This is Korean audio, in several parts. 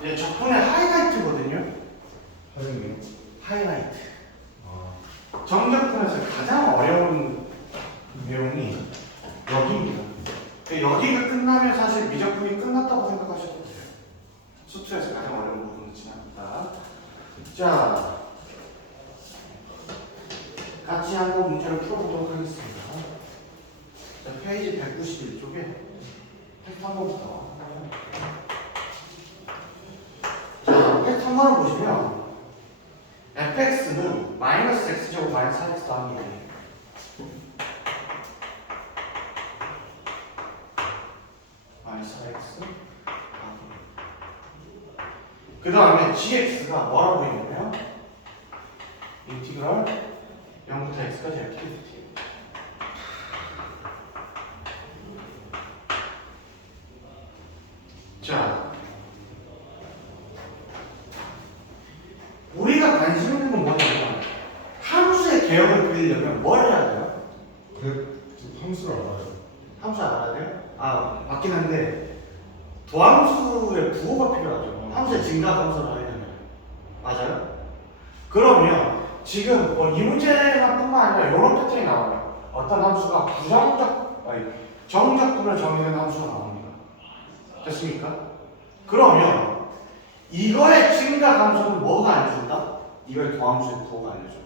이제 적분의 하이라이트거든요. 하이라이트. 하이라이트. 아. 정적분에서 가장 어려운 내용이 여기입니다. 여기가 끝나면 사실 미적분이 끝났다고 생각하셔도 돼요. 수투에서 가장 어려운 부분은 지납니다. 자, 같이 한번 문제를 풀어보도록 하겠습니다. 자, 페이지 191쪽에 텍스트 한 번부터. 자, 텍스트 한 번을 보시면 fx는 마이너스 x제곱 마이너스 4x 더하기 1. 마이너스 4x 더하기 1. 그 다음에 gx가 뭐라고 있냐면 인티그럴 0부터 x까지 이렇게 dt. 자, 우리가 관심 있는 건 뭐냐면 함수의 개혁을 그리려면 뭘 해야 돼요? 함수를 알아요. 함수 알아야 돼요? 아, 맞긴 한데 도함수의 부호가 필요하죠. 함수의 증가 함수를 하려면. 맞아요? 그러면 지금 이 문제만 뿐만 아니라 이런 패턴이 나와요. 어떤 함수가 정적분을 정의하는 함수가 나옵니다. 됐습니까? 그러면 이거의 증가 함수는 뭐가 알려준다? 이거의 도함수의 부호가 알려줘.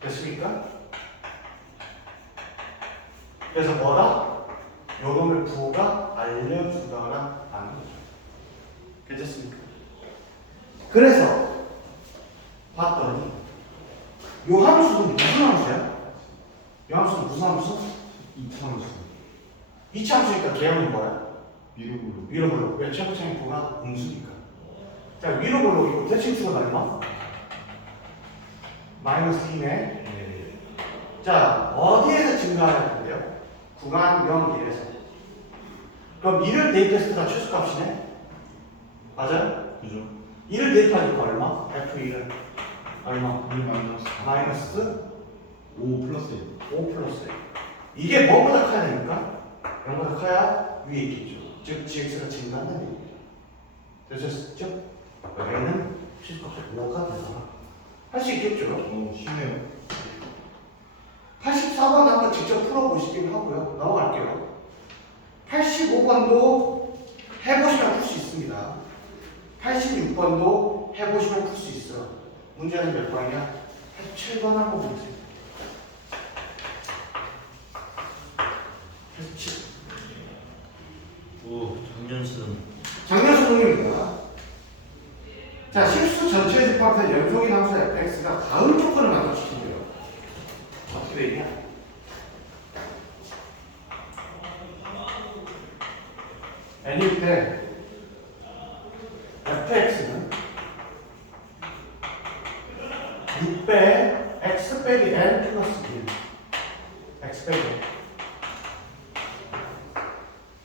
됐습니까? 그래서 뭐다? 요놈의 부호가 알려주더라 라는 거죠. 괜찮습니까? 그래서 봤더니 요 함수는 무슨 함수야? 요 함수는 무슨 함수? 이차함수. 이차함수니까 개형은 뭐야? 미루고로. 위로 볼록. 왜 최고창의 부호가 음수니까. 자, 위로 볼록이고 대칭수가 얼마? 마이너스 2네. 네. 자, 어디에서 증가해야 된대요? 구간 0, 1에서. 그럼 1을 대입했을 때 다 최소값이네? 맞아요? 그죠? 1을 대입하니까 얼마? F1은 얼마? 1 마이너스 마이너스 5 플러스 1. 5 플러스 1. 이게 뭐보다 커야 됩니까? 0보다 커야 위에 있겠죠. 즉, gx가 증가한다는 얘기입니다. 되셨죠? 얘는 최소값이 5가 되나? 할 수 있겠죠? 쉽네요. 84번 한번 직접 풀어보시긴 하고요. 넘어갈게요. 85번도 해보시면 풀 수 있습니다. 86번도 해보시면 풀 수 있어. 문제는 몇 번이야? 87번 한번 보세요. 87. 오, 작년수능. 작년 수능입니다. 자, 실수 전체 집합에서 연속인 함수 fx가 다음 조건을 만족시키고요. 어떻게 되냐? n일 때 fx는 6배 x 빼기 n 플러스 1 x 빼기 n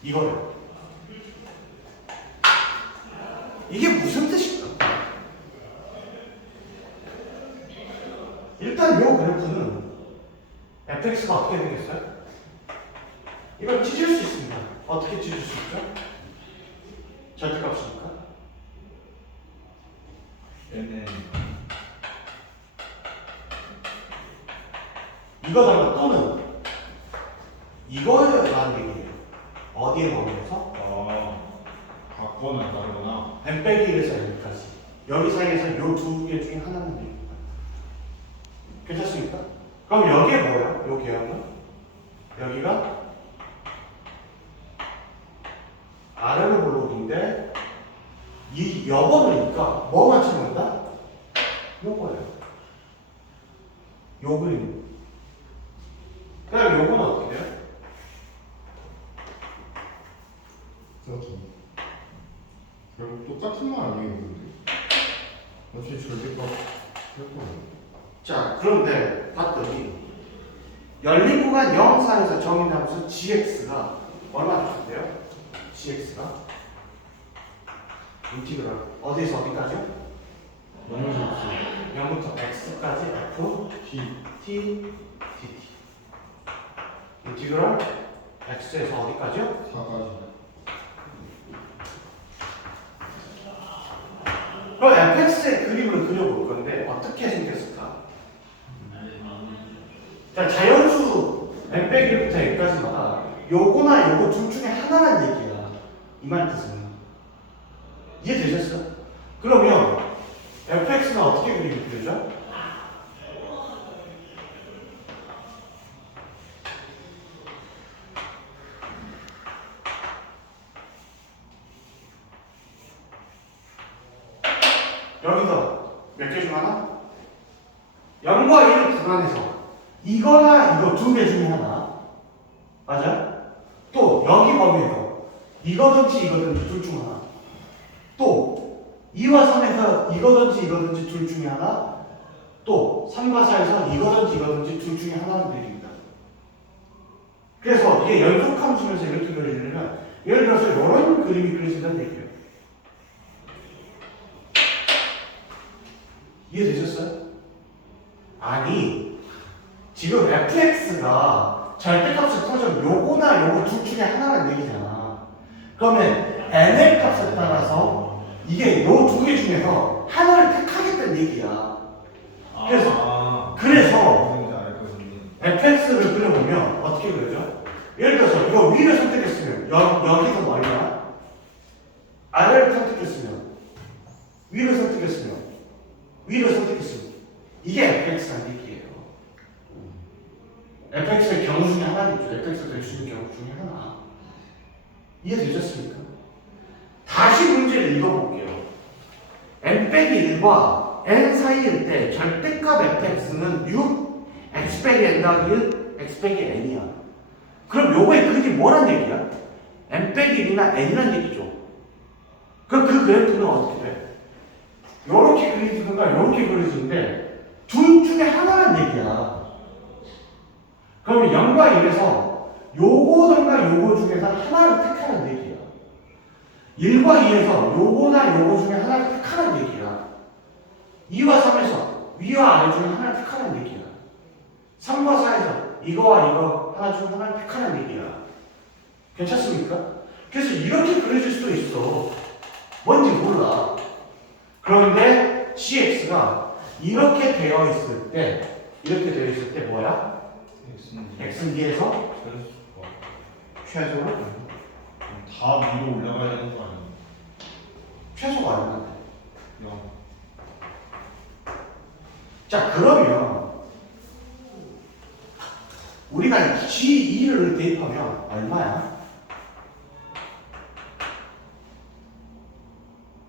이거예요. 이게 무슨 뜻일까? 일단 요 그래프는 fx가 어떻게 되겠어요? 이걸 찢을 수 있습니다. 어떻게 찢을 수 있죠? 절대값이니까. nn. 이거다가 또는 이거라는 얘기예요. 어디에 범위에서? 같거나 다르거나. n 빼기 1에서 n까지. 여기 사이에서 요 두 개 중에 하나는 됩니다. 괜찮습니까? 그럼 여기에 뭐예요? 요 개형은? 여기가 아래로 볼록인데 이 여번이니까 뭐 맞춰놓는다? 요거예요. 요 그림. 그럼 요건 어떻게 돼요? 그렇죠. 결국 똑같은 말 아니에요, 근데? 어차피 절대값 할 거예요. 자, 그런데 봤더니 열린 구간 0, 4에서 정의함수 gx가 얼마 줬는데요? gx가 인티그럴 어디에서 어디까지요? 0부터 x까지 f t dt 인티그럴 x에서 어디까지요? 4까지. 그럼 fx의 그림을 그려볼 건데 어떻게 생겼을까? 자, 자연수 n 빼기 1부터 n까지마다 요거나 요거 둘 중에 하나란 얘기야. 이 말 뜻은. 이해되셨어? 그러면 fx는 어떻게 그리면 되죠? 여기서 몇 개 중 하나? 0과 1 구간에서 이거나 이거 두 개 중에 하나. 맞아? 또 여기 범위에서 이거든지 이거든지 둘 중 하나. 또 2와 3에서 이거든지 이거든지 둘 중에 하나. 또 3과 4에서 이거든지 이거든지 둘 중에 하나는 되립니다. 그래서 이게 연속함 수면서 이렇게 그려지려면 예를 들어서 이런 그림이 그려진다는 얘기예요. 이해되셨어요? 아니 지금 fx가 절대값을 터져 요거나 요거 둘 중에 하나란 얘기잖아. 그러면 n의 값에 따라서 이게 요 두 개 중에서 하나를 택하겠다는 얘기야. 그래서 fx를 그려보면 어떻게 그려져? 예를 들어서 이거 위를 선택했으면 여기서 뭐 얼마나? 아래를 선택했으면 위를 선택했으면 위를 선택했으면 이게 fx라는 얘기예요. fx의 경우 중에 하나겠죠. fx가 될 수 있는 경우 중에 하나. 이해되셨습니까? 다시 문제를 읽어볼게요. n 빼기 1과 n 사이일 때 절대값 fx는 6, x 빼기 n 더하기 1, x 빼기 n이야. 그럼 요거의 그림이 뭐란 얘기야? n 빼기 1이나 n이란 얘기죠. 그럼 그 그래프는 어떻게 돼? 요렇게 그려지든가 요렇게 그려지는데 둘 중에 하나란 얘기야. 그러면 0과 1에서 요거든가 요거 중에서 하나를 택하는 얘기야. 1과 2에서 요거나 요거 중에 하나를 택하는 얘기야. 2와 3에서 위와 아래 중에 하나를 택하는 얘기야. 3과 4에서 이거와 이거 하나 중 하나를 택하는 얘기야. 괜찮습니까? 그래서 이렇게 그려질 수도 있어. 뭔지 몰라. 그런데 cx가 이렇게 되어 있을 때 뭐야? x는 뒤에서 최소로 다 위로 올라가야 되는 거 아니야? 최소가 안 나네. 0. 자, 그러면 우리가 G2를 대입하면 얼마야?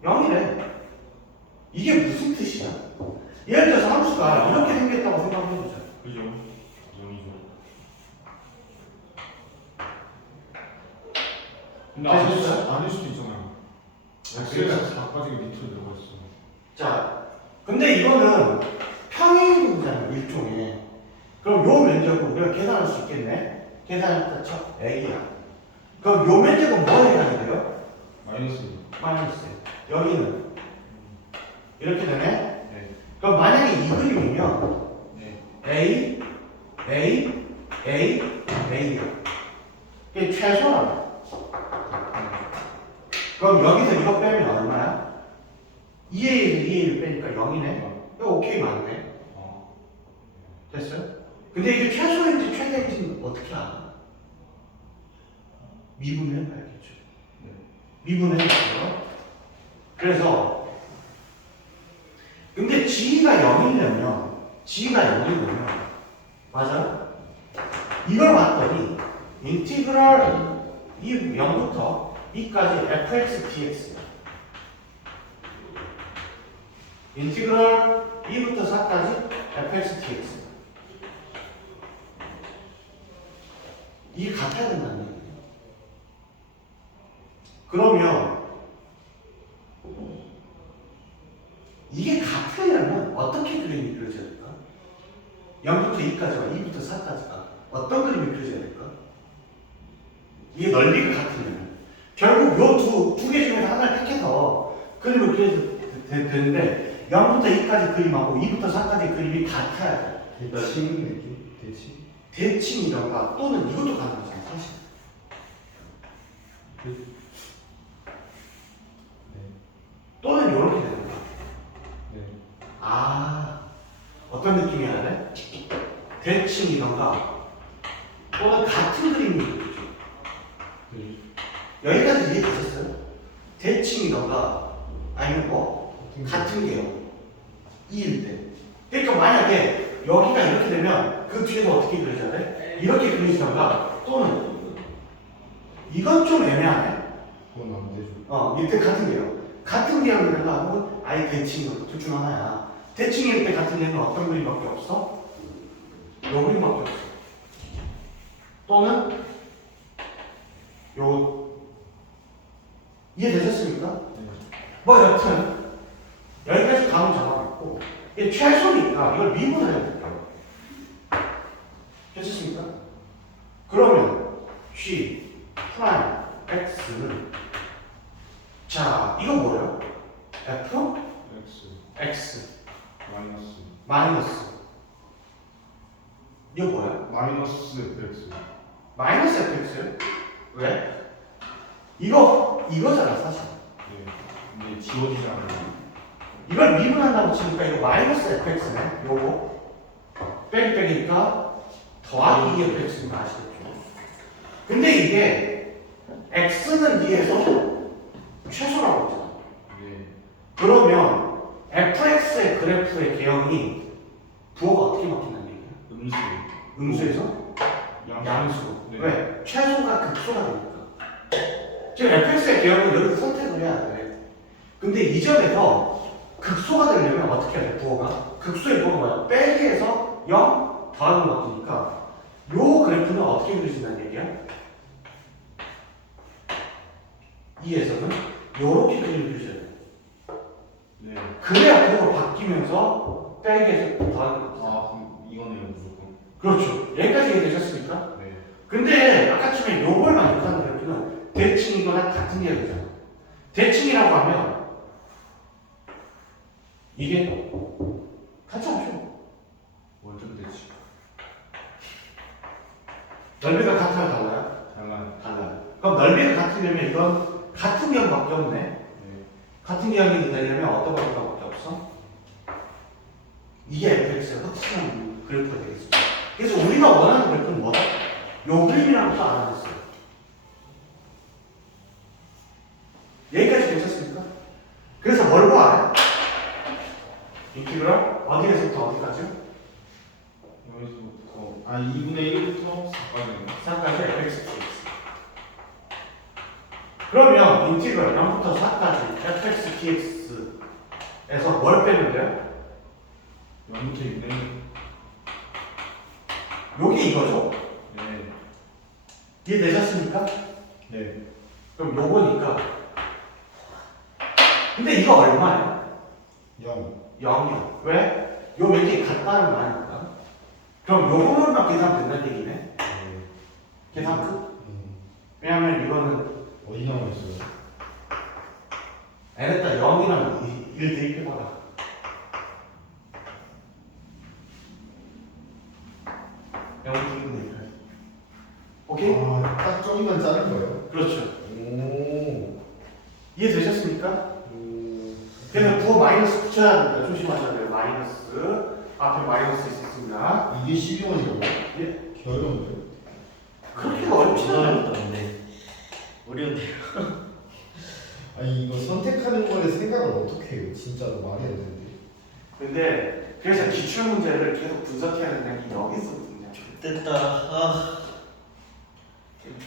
0이래. 이게 무슨 뜻이야? 예를 들어서 함수가 이렇게 생겼다고 생각해보자. 그죠? 0이죠. 근데 아닐 수도 있잖아요. x가 4까지가 밑으로 들어가 있어. 자, 근데 이거는 평행이동이잖아, 일종의. 그럼 요 면적은 우리가 계산할 수 있겠네? 계산할 때 첫 A야. 그럼 요 면적은 뭐 해야 돼요? 마이너스. 마이너스. 여기는 이렇게 되네? 네. 그럼 만약에 이 그림이면 네. A, A, A, A야. 이게 최소라고. 그럼 여기서 이거 빼면 얼마야? 2A에서 2A를 빼니까 0이네? 이거 오케이 맞네. 됐어요? 근데 이게 최소인지 최대인지는 어떻게 알아? 미분을 해봐야겠죠. 미분을 해볼게요. 그래서 근데 G가 0이려면 맞아? 이걸 봤더니 인티그럴 0부터 b까지 fx dx야. 인티그럴 2부터 4까지 fx dx. 이게 같아야 된다는 얘기예요. 그러면 이게 같으려면 어떻게 그림이 그려져야 될까? 0부터 2까지와 2부터 4까지가 어떤 그림이 그려져야 될까? 이게 넓이가 같으려면 결국 요 두 개 중에서 하나를 택해서 그림을 그려도 되는데 0부터 2까지 그림하고 2부터 4까지 그림이 같아야 돼. 대칭 느낌? 대칭? 대칭이던가 또는 이것도 가능하잖아 사실. 또는 이렇게 되는 거야. 대칭이던가 또는 같은 그림이 있죠. 네. 여기까지 이해되셨어요? 대칭이던가 아니면 뭐 같은 개요. 이일 때. 그러니까 만약에 여기가 이렇게 되면 그 뒤에도 어떻게 그려져야 돼? 이렇게 그리시던가 또는 이건 좀 애매하네. 그건 안 되죠. 이때 같은 개요. 같은 개형이라가 혹은 아예 대칭 둘중 하나야. 대칭일 때 같은 개는 어떤 그림밖에 없어? 요 그림밖에 없어. 또는 요 이해되셨습니까? 네. 뭐 여튼 여기까지 감을 잡아놨고 이게 최소니까 이걸 미분을 해야 될까요? 됐습니까? 그러면 G 프라임 X는 자 이거 뭐예요? F X X 마이너스 마이너스 이거 뭐야? 마이너스 X. 마이너스 fx요? 왜? 이거잖아 사실. 네. 근데 지워지지 않아요. 이걸 미분한다고 치니까 이거 마이너스 fx네. 요거 빼기니까 더하기 2fx인 거 아시겠죠? 근데 이게 x는 2에서 최소라고 했잖아. 네. 그러면 fx의 그래프의 개형이 부호가 어떻게 바뀐다는 얘기야? 음수. 음수에서 양수. 네. 왜? 최소가 극소가 되니까. 지금 fx의 개형은 여기서 선택을 해야 돼. 근데 이점에서 극소가 되려면 어떻게 해야 돼? 부호가? 극소의 부호가 뭐야? 빼기에서 0 더하는 것이니까 요 그래프는 어떻게 그려진다는 얘기야? 2에서는 요렇게 그려져야 돼. 네. 그래야 부호가 바뀌면서 빼기에서 더하는 거. 아 그럼 이거네요 무조건. 그렇죠. 여기까지 이해되셨습니까? 네. 근데 아까처럼 요걸 만족하는 그래프는 대칭이거나 같은 개념이잖아. 대칭이라고 하면 이게 같지 않죠? 완전 되지. 넓이가 같아요, 달라요? 달라요. 달라요. 그럼 넓이가 같으려면 이건 같은 개념밖에 없네. 네. 같은 개념이 되려면 어떤 방법밖에 없어? 이게 fx의 확실한 그래프가 되겠습니다. 그래서 우리가 원하는 그래프는 뭐다? 요 그림이라고 또 알아냈어요. 여기까지 괜찮습니까? 그래서 뭘 봐요? 인티그럴 어디에서부터 어디까지? 여기서부터 2분의 1부터 4까지네요. 4까지 fx dx. 그러면 인티그럴 0부터 4까지 fx dx에서 뭘 빼면 돼요? 0부터 6네. 요게 이거죠? 네. 이해되셨습니까? 네. 그럼 요거니까. 근데 이거 얼마예요? 0. 0이요. 왜? 요 몇 개 같다는 거 아닙니까? 그럼 요거만 계산 된다는 얘기네. 네. 계산 끝? 왜냐면 이거는 어디 나와 있어요? n에다 0이랑 1 대입해봐라. 0 2분의 1. 오케이? 딱 저기만 자른 거예요? 그렇죠. 오. 이해되셨습니까? 그래서 부호 마이너스 붙여야 됩니다. 조심하셔야 돼요. 마이너스. 앞에 마이너스 있었습니다. 이게 12원이라고? 예? 어려운데? 그렇게 어렵지 않아요. 어려운데요. 아니 이거 선택하는 거에 생각을 어떻게 해요? 진짜로 말이 안 되는데. 근데 그래서 기출 문제를 계속 분석해야 된다는 게 여기 있거든요. 됐다.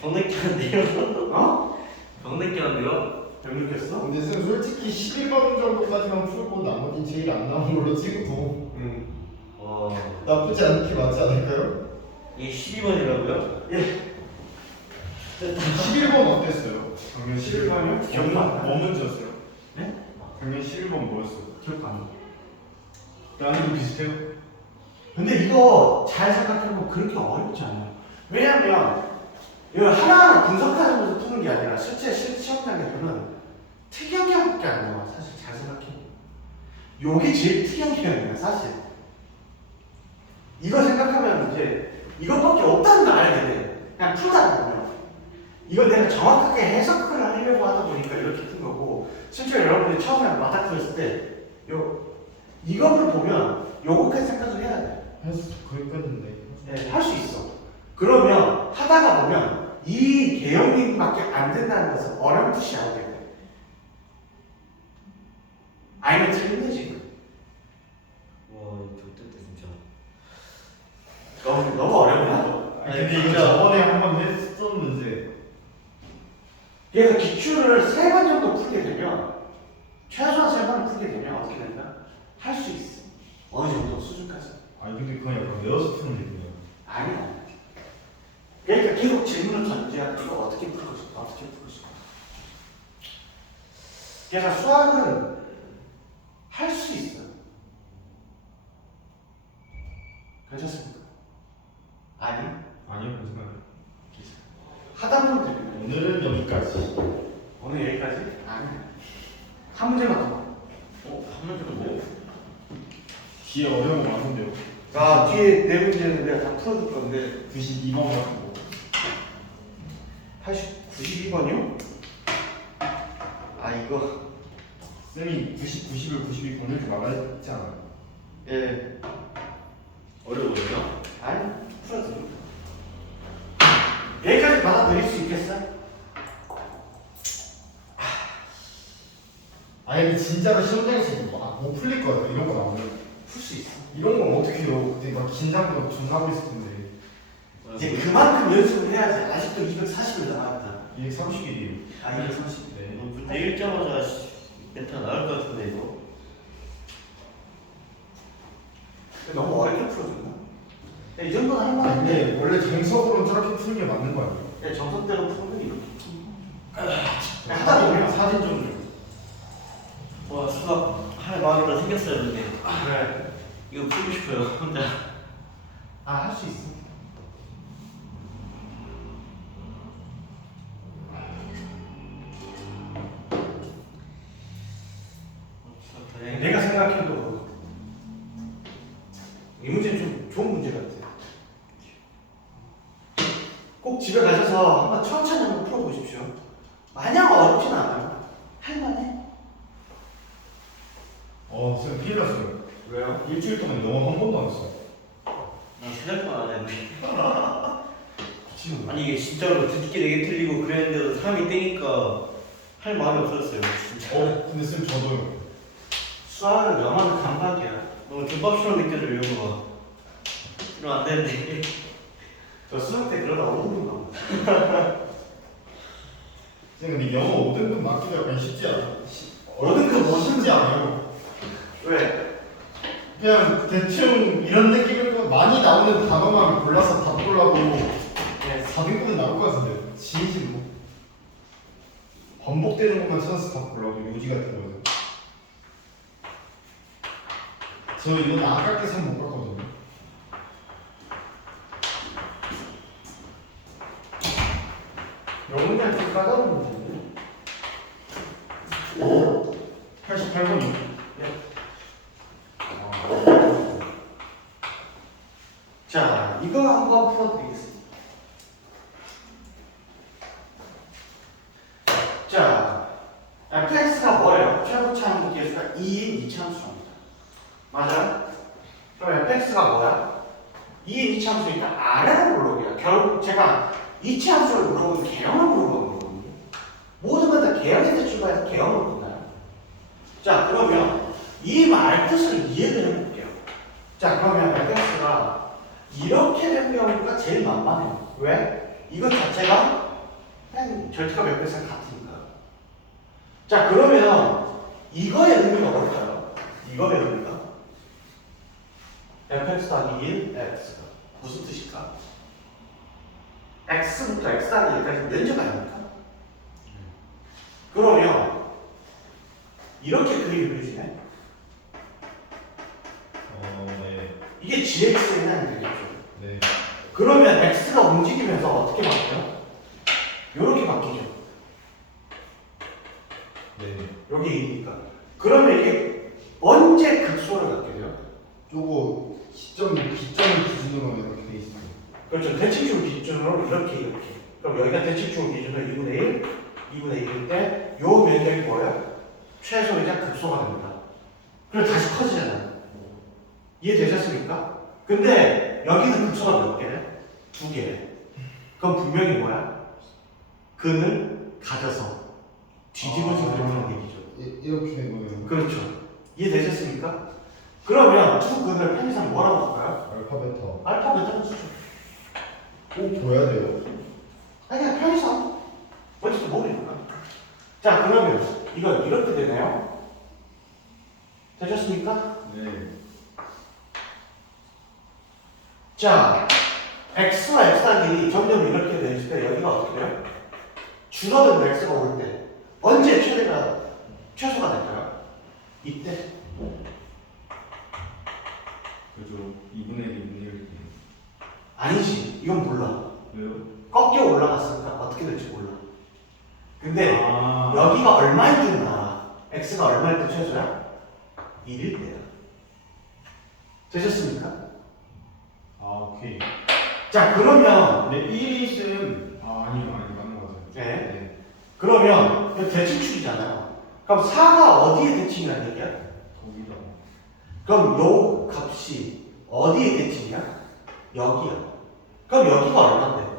병 느꼈는데요? 어? 병 느꼈는데요? 병력했어? 근데 쌤 솔직히 11번 정도까지만 풀고 나머지는 제일 안 나온 걸로 찍어도 응. 와, 나쁘지 않게 맞지 않을까요? 이게 12번이라고요? 예. 11번 어땠어요? 작년 11번이요? 기억도 안 나요. 뭐 문제였어요? 네? 작년 11번 뭐였어요? 기억도 안 나. 나는 비슷해요? 근데 이거 잘 생각해보면 그렇게 어렵지 않아요. 왜냐면 이걸 하나하나 분석하면서 푸는 게 아니라 실제 시험장에서는 특이한 개념밖에 안 나와. 사실 잘 생각해보면 요게 제일 특이한 개념이야 사실. 이거 생각하면 이제 이것밖에 없다는 걸 알게 돼. 그냥 풀다 보면 이걸 내가 정확하게 해석을 하려고 하다 보니까 이렇게 푼 거고, 실제로 여러분들이 처음에 맞닥뜨렸을 때 이거를 보면 요거까지 생각을 해야 돼. 했어 거기까지인데 네, 할 수 있어. 그러면 하다가 보면 이 개혁력밖에 안 된다는 것은 어렴풋이 알게 돼. 알면 틀린데 지금. 와 이거 좋겠다 진짜. 너무 어렵나? 아니 근데 이거 저번에 한 번 했었는데 그래서 기출을 3번 정도 풀게 되면 최소한 3번을 풀게 되면 어떻게 된다? 할 수 있어. 어느 정도 수준까지. 아니 근데 그건 약간 외워서 푸는 게 그냥 아니야. 그러니까 계속 질문을 던져야 이거 어떻게 풀 것인가, 어떻게 풀 것인가. 그래서 수학은 할 수 있어요. 괜찮습니까? 아니. 아니요 무슨 말 하다 보면 됩니다. 오늘은 여기까지. 오늘 여기까지? 아니. 한 문제만 더. 한 문제는 뭐? 뒤에 어려운 거 많은데요. 자, 뒤에 4문제는 내가 다 풀어줄 건데 92번 같은 거. 92번이요? 아, 이거. 쌤이 90, 90을 92 보내지 말라 했지 않아요? 예. 어려워요? 아니, 풀어드립니다. 여기까지 받아들일 수 있겠어요? 아니 근데 진짜로 시험장에서 못 풀릴 거예요. 이런 거 나오면 풀 수 있어. 이런 걸 어떻게 해요? 그때 막 긴장도 존나 하고 있을 텐데 이제 그만큼 연습을 해야지. 아직도 240일 남았다. 230일이에요. 아, 230일. 네. 문제 읽자마자 멘트가 나올 것 같은데 이거. 너무 어렵게 풀어줬나? 이 정도는 할만한데. 근데 원래 정석으로는 저렇게 푸는 게 맞는 거 아니에요? 네, 정석대로 풀면 이렇게. 하다 보면 사진 좀 줘. 와 수학 할 마음이 다 생겼어요 근데. 그래. 이거 풀고 싶어요 혼자. 아, 할 수 있어. 내가 생각해도 이 문제는 좀 좋은 문제 같아. 꼭 집에 가셔서 한번 천천히 한번 풀어보십시오. 마냥 어렵진 않아요. 할만해. 쌤 큰일 났어요. 왜요? 일주일 동안 영어 한 번도 안 했어요. 나 세달 동안 안 했는데. 미친놈. 아니 이게 진짜로 듣기 되게 틀리고 그랬는데도 사람이 떼니까 할 마음이 없어졌어요 진짜. 근데 쌤 저도요. 수학은 영어는 감각이야. 너무 김밥처럼 느껴져요 이런 거. 이러면 안 되는데. 저 수학 때 그러다 5분 남았어. 쌤 근데 영어 5등급 맞기가 약간 쉽지 않아. 5등급 못 쉽지 않아요. 왜? 그냥 대충 이런 느낌일 거 많이 나오는 단어만 골라서 답 보려고 네. 4등급은 나올 것 같은데 진심으로 반복되는 것만 찾아서 답 보려고 요지 같은 거는 저 이건 아깝게 산 못 봤거든요. 영문이 좀 까다로운 문제인데. 88번이요. 자, 이거 한번 풀어드리겠습니다. 자, fx가 뭐예요? 최고차 항목계수가 2인 이차함수입니다. 맞아요? 그럼 fx가 뭐야? 2인 이차함수니까 아래로 물어보기야. 결국 제가 이차함수를 물어보면 개형을 물어보는 거거든요. 모든 건 다 개형에서 출발해서 개형으로 끝나요. 자, 그러면 이 말 뜻을 이해를 해볼게요. 자, 그러면 fx가 이렇게 된 경우가 제일 만만해요. 왜? 이것 자체가 그냥 절대값 몇 배씩 같으니까. 자, 그러면 이거의 의미가 뭘까요? 이거의 의미가 fx 더하기 1, x가 무슨 뜻일까? x부터 x 더하기 1까지 면적 아닙니까? 그러면 이렇게 그림이 그려지네? 네. 이게 gx에 해당이 되겠죠. 네. 그러면 x가 움직이면서 어떻게 바뀌어요? 이렇게 바뀌죠. 네. 여기 2니까. 그러면 이게 언제 극소를 갖게 돼요? 요거 시점 기점을 기준으로 이렇게 돼 있어요. 그렇죠. 대칭축 기준으로 이렇게. 그럼 여기가 대칭축 기준으로 2분의 1, 2분의 1일 때 요 면적이 뭐예요? 최소이자 극소가 됩니다. 그리고 다시 커지잖아요. 이해되셨습니까? 근데 여기는 극소가 몇 개래? 2개래. 그럼 분명히 뭐야? 근을 가져서 뒤집어진 그림이라는 얘기죠. 이렇게 된 거네요. 그렇죠. 이해되셨습니까? 그러면 두 근을 편의상 뭐라고 할까요? 알파 베타. 알파 베타는 수죠. 꼭 줘야 돼요. 아니야, 편의상. 어쨌든 모르니까. 자, 그러면 이건 이렇게 되네요. 되셨습니까? 네. 자, x와 x단길이 점점 이렇게 되실 때 여기가 어떻게 돼요? 줄어든 x가 올 때 언제 최소가 될까요? 이때. 그죠. 2분의 1, 2분의 1. 아니지. 이건 몰라. 왜요? 꺾여 올라갔으니까 어떻게 될지 몰라. 근데 아. 여기가 얼마일 줄 알아? x가 얼마일 때 최소야? 1일 때야. 되셨습니까? 아, 오케이. 자, 그러면 근데 1이는 아니요, 맞는 거 같아요. 네. 그러면 이거 대칭축이잖아요. 그럼 4가 어디에 대칭이라는 얘기야? 거기다. 그럼 요 값이 어디에 대칭이야? 여기야. 그럼 여기가 얼마인데?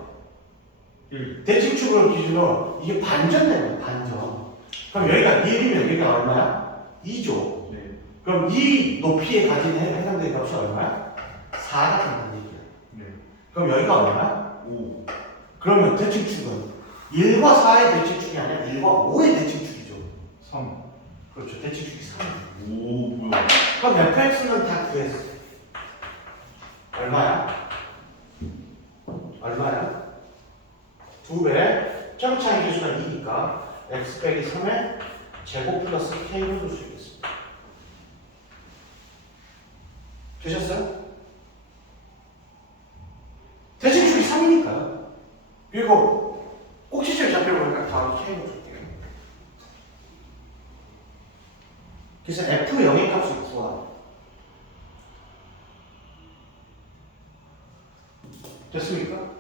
1. 대칭축을 기준으로 이게 반전되는 거야, 반전. 그럼 여기가 1이면 여기가 얼마야? 2죠. 네. 그럼 이 높이에 가진 해당되는 값이 얼마야? 4가 된다는 얘기야. 네. 그럼 여기가 얼마야? 5. 그러면 대칭축은 1과 4의 대칭축이 아니라 1과 5의 대칭축이죠. 3. 그렇죠. 대칭축이 3이야. 오, 뭐야. 그럼 fx는 다 구했어. 얼마야? 얼마야? 2배. 점차의 개수가 2니까 x 빼기 3의 제곱 플러스 k로 줄 수 있겠습니다. 되셨어요? 대칭축이 3이니까. 그리고 꼭지점이 잡혀보니까 다음 k로 줄게요. 그래서 f0의 값을 구하. 됐습니까?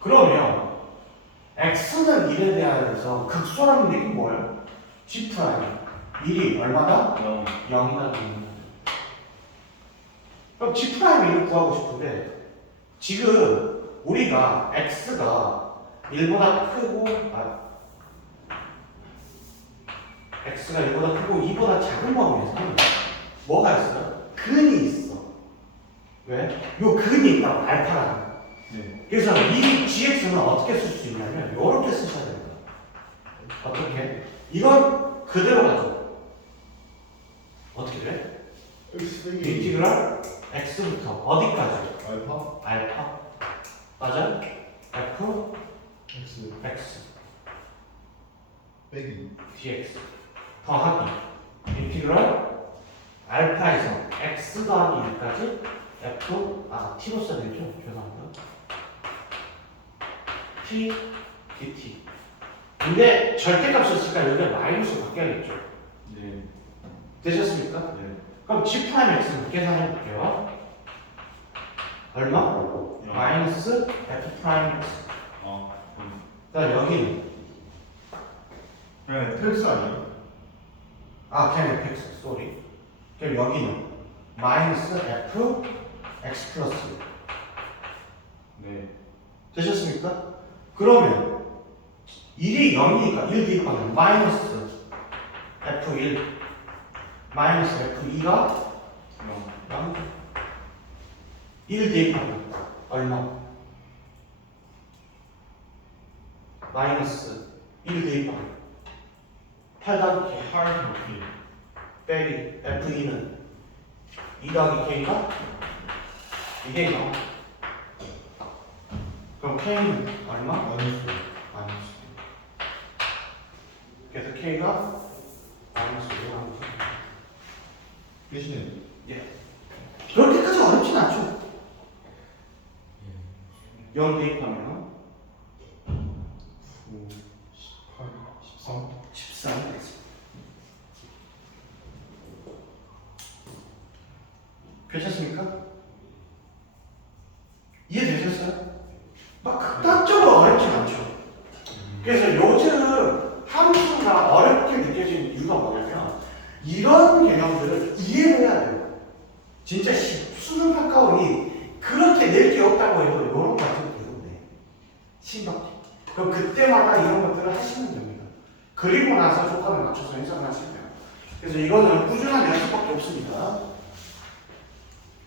그러면 x는 1에 대하여서 극소라는 얘기는 뭐예요? g 프라임 1이 얼마다? 0. 0이나 되는. 그럼 g 프라임 1을 구하고 싶은데 지금 우리가 x가 1보다 크고 x가 1보다 크고 2보다 작은 범위에서는 뭐가 있어요? 근이 있어. 왜? 요 근이 있다고 알파라는 거. 네. 그래서 이 gx는 어떻게 쓸 수 있냐면 이렇게 쓰셔야 됩니다. 어떻게? 이건 그대로 가죠. 어떻게 돼? x 빼기 인티그랄 x부터 어디까지? 알파 알파. 맞아요? f x x 빼기 dx 더하기 인티그랄 알파에서 x 더하기 1까지 f t로 써야 되죠? 죄송합니다. t dt. 근데 절대값을 쓰니까 여기가 마이너스 바뀌어야겠죠. 네. 되셨습니까? 네. 그럼 g 프라임 x는 계산해 볼게요. 얼마? 마이너스 f 프라임 x. 아, 그다음 여기는 그냥 펠스 아니에요? 그냥 fx 쏘리. 그럼 여기는 마이너스 f x 플러스. 네. 되셨습니까? 그러면 1이 0이니까 1 대입하면 마이너스 f1 마이너스 f2가 0. 1 대입하면 얼마? 마이너스 1 대입하면 8 더하기 k 8 이렇게. 빼기 f2는 2 더하기 k가 이게 0. 그럼 k는 얼마? 마이너스 마이너스. 그래서 k가 마이너스 5 나오죠. 대신에 예. 그렇게까지 어렵진 않죠. 0 대입하면 9 18 13 14 되겠습니다. 괜찮습니까? 이해되셨어요? 막 극단적으로 어렵진 않죠. 그래서 요즘 함수가 어렵게 느껴지는 이유가 뭐냐면 이런 개념들을 이해를 해야 돼요. 심박티. 그럼 그때마다 이런 것들을 하시면 됩니다. 그리고 나서 조건을 맞춰서 해석을 하시면 돼요. 그래서 이거는 꾸준한 연습밖에 없습니다.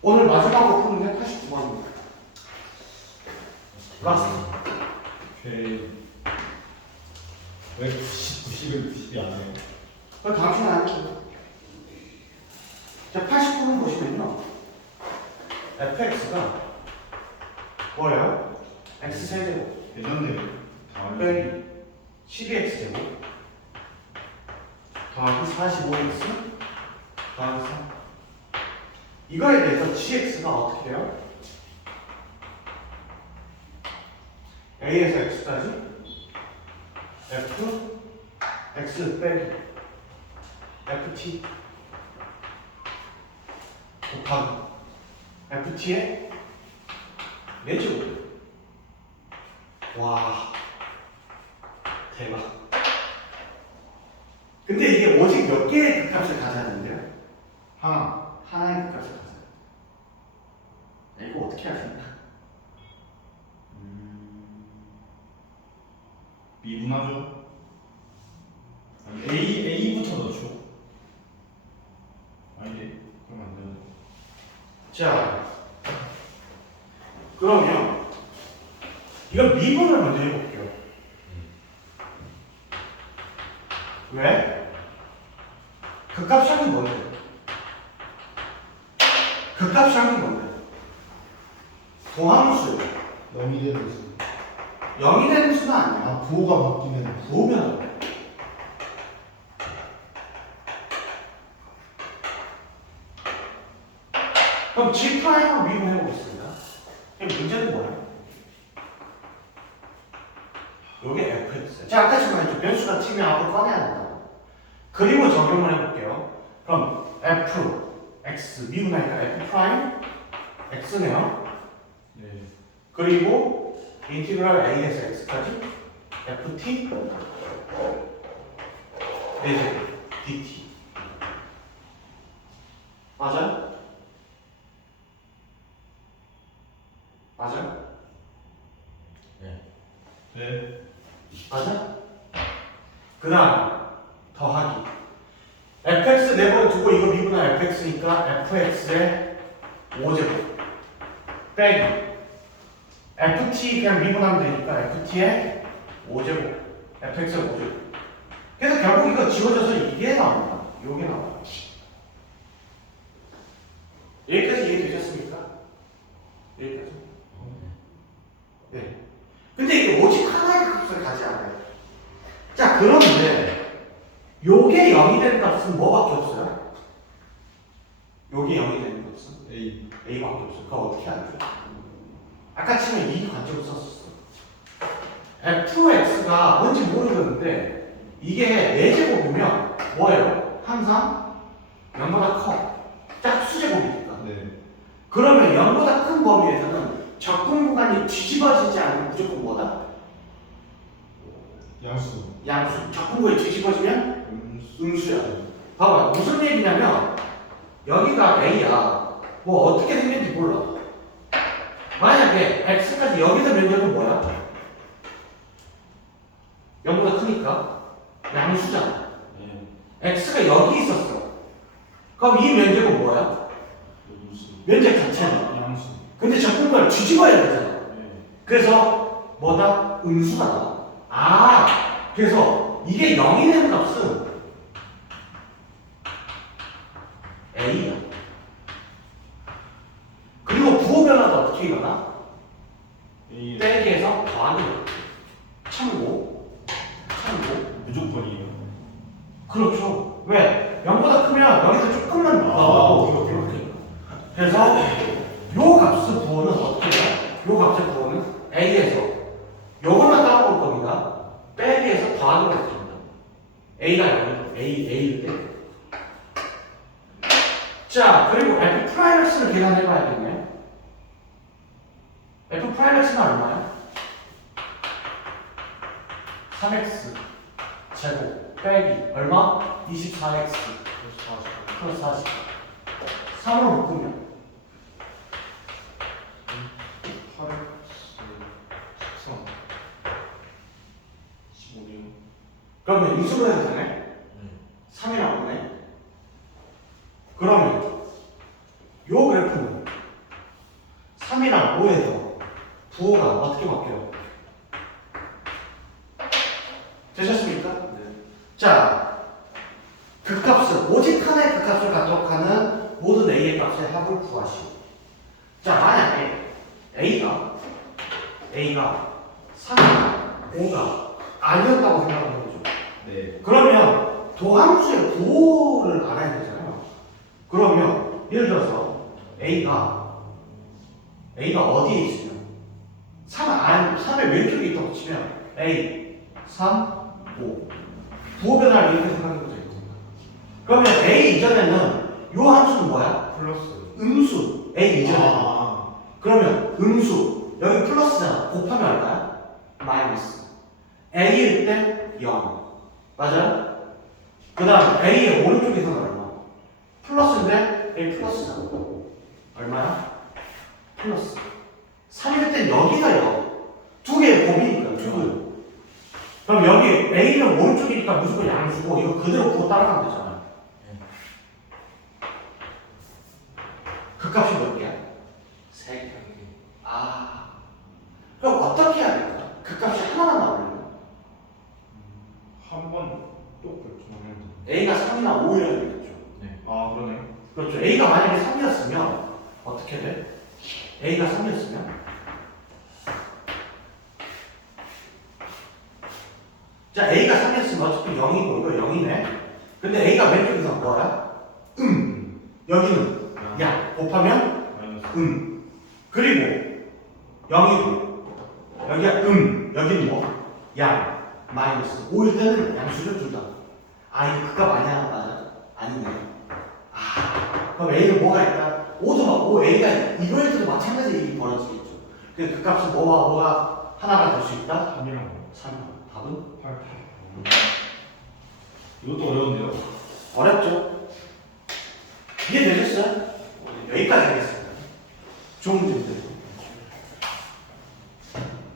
오늘 마지막으로 푸는 게 89번입니다. 라스트. 오케이. 왜 90을 90이 안 해요? 그럼 당신은 아니죠. 자, 89번 보시면요. fx가 뭐예요? x 세제곱 예전에 다 빼기 12x 제곱 더하기 45x 더하기 3. 이거에 대해서 gx가 어떻게 돼요? a에서 x까지 f x 빼기 ft 곱하기 ft의 4제곱. 와 대박. 근데 이게 오직 몇 개의 극값을 가져야되는데요? 하나의 극값을 가져야 돼. 이거 어떻게 하시나? 미분하죠? A부터 넣죠. 아니지. 그럼 안 되는. 자, 그러면 이건 미분을 먼저 해볼게요. 왜? 극값 시험이 뭔데? 극값 시험이 뭔데? 도함수 0이 되는 수. 0이 되는 수는 아니야. 아, 부호가 바뀌면 부호면 그럼 G'을 미분해보겠습니다. 그럼 문제는 뭐예요? 요게 fx. 자, 아까 말했죠. 변수가 튀면 앞으로 꺼내야 된다고. 그리고 적용을 해볼게요. 그럼 fx 미분하니까 f 프라임 x네요. 네. 그리고 인티그럴 a에서 x까지 ft 네제 dt. 맞아요? 맞아요? 네. 맞아? 그 다음 더하기 fx 내버려 두고 이거 미분한 fx니까 fx의 5제곱 빼기 ft 그냥 미분하면 되니까 ft의 5제곱 fx의 5제곱. 그래서 결국 이거 지워져서 이게 나옵니다. 요게 나와요. 여기까지 이해되셨습니까? 여기까지? 네. 근데 이게 오직 하나의 값을 가지 않아요. 자, 그런데 요게 0이 되는 값은 뭐밖에 없어요? 요게 0이 되는 값은 A. A밖에 없어요. 그거 어떻게 알죠? 아까 치면 이 관점을 썼었어. fx가 뭔지 모르겠는데 이게 4제곱이면 뭐예요? 항상 0보다 커. 짝수제곱이니까. 네. 그러면 0보다 큰 범위에서는 적분 구간이 뒤집어지지 않으면 무조건 뭐다? 양수. 양수. 적분 구간이 뒤집어지면 음수. 음수야. 봐봐. 무슨 얘기냐면 여기가 A야. 뭐 어떻게 생겼는지 몰라. 만약에 X까지 여기서 면적은 뭐야? 0보다 크니까 양수잖아. 네. X가 여기 있었어. 그럼 이 면적은 뭐야? 음수. 면적 자체는. 양수. 근데 적분구간을 뒤집어야 되잖아. 네. 그래서 뭐다? 음수가 나와. 아, 그래서 이게 0이 되는 값은 A야. 그리고 부호 변화도 어떻게 일어나? A 빼기에서 더하기. 참고. 무조건이에요. 그렇죠. 왜? 0보다 크면 여기서 조금만 아, 나오고 이렇게. 그래서 요 값의 부호는 어떻게 해요? 요 값의 부호는 A에서 요것만 따라올 겁니다. 빼기에서 더하기로 됩니다. A가 0이에요. A일 때. 자, 그리고 F 프라임X를 계산해 봐야겠네요. F 프라임X는 얼마야? 3X 제곱 빼기 얼마? 24X 플러스 40. 3으로 묶으면 8, 13. 그러면 인수로 해도 되네? 3이랑 5네? 그러면 요 그래프는 3이랑 5에서 부호가 어떻게 바뀌어요? 되셨습니까? 네. 자, 극값을 오직 하나의 극값을 갖도록 하는 모든 a의 값의 합을 구하시오. 자, 만약에 a가 3이나 5가 아니었다고 생각하는 거죠. 네. 그러면 도함수의 부호를 알아야 되잖아요. 그러면 예를 들어서 A가 어디에 있으면 3의 왼쪽에 있다고 치면 A, 3, 5 부호 변화를 이렇게 생각해보자. 그러면 A 이전에는 요 함수는 뭐야? 플러스. 음수 A 이전에는 그러면 음수 여기 플러스잖아. 곱하면 얼마야? 마이너스 A일 때 0 맞아요? 그 다음 A의 오른쪽에서는 얼마? 플러스인데 A 플러스잖아. 얼마야? 플러스 3일 땐 여기가 0 두 개의 곱이니까 두 그럼 여기 A는 오른쪽이니까 무조건 양수고 이거 그대로 부호 따라가면 되잖아. 그 값이 몇 개야? 3개. 아 그럼 어떻게 해야 될까? 그 값이 하나만 나오려면 한번 또 결정하면 A가 3이나 5여야 되겠죠. 아 그러네. 그렇죠. A가 만약에 3이었으면 어떻게 돼? A가 3이었으면 자 A가 3이었으면 어차피 0이고 이거 0이네. 근데 A가 왼쪽에서 뭐야? 여기는 야 곱하면 마이너스. 그리고 0이고 여기가 여기는 뭐? 양 마이너스 5일 때는 양수죠 둘 다. 아 이거 그값 아니야 맞아? 아니네. 아 그럼 A는 뭐가 있다? 5도 막 5A가 이거에서도 마찬가지 일이 벌어지겠죠. 그래서 그 값은 뭐가 하나가 될 수 있다? 3이랑 3. 답은? 8. 이것도 어려운데요. 어렵죠? 이해되셨어요? 여기까지 하겠습니다. 좋은 문제들.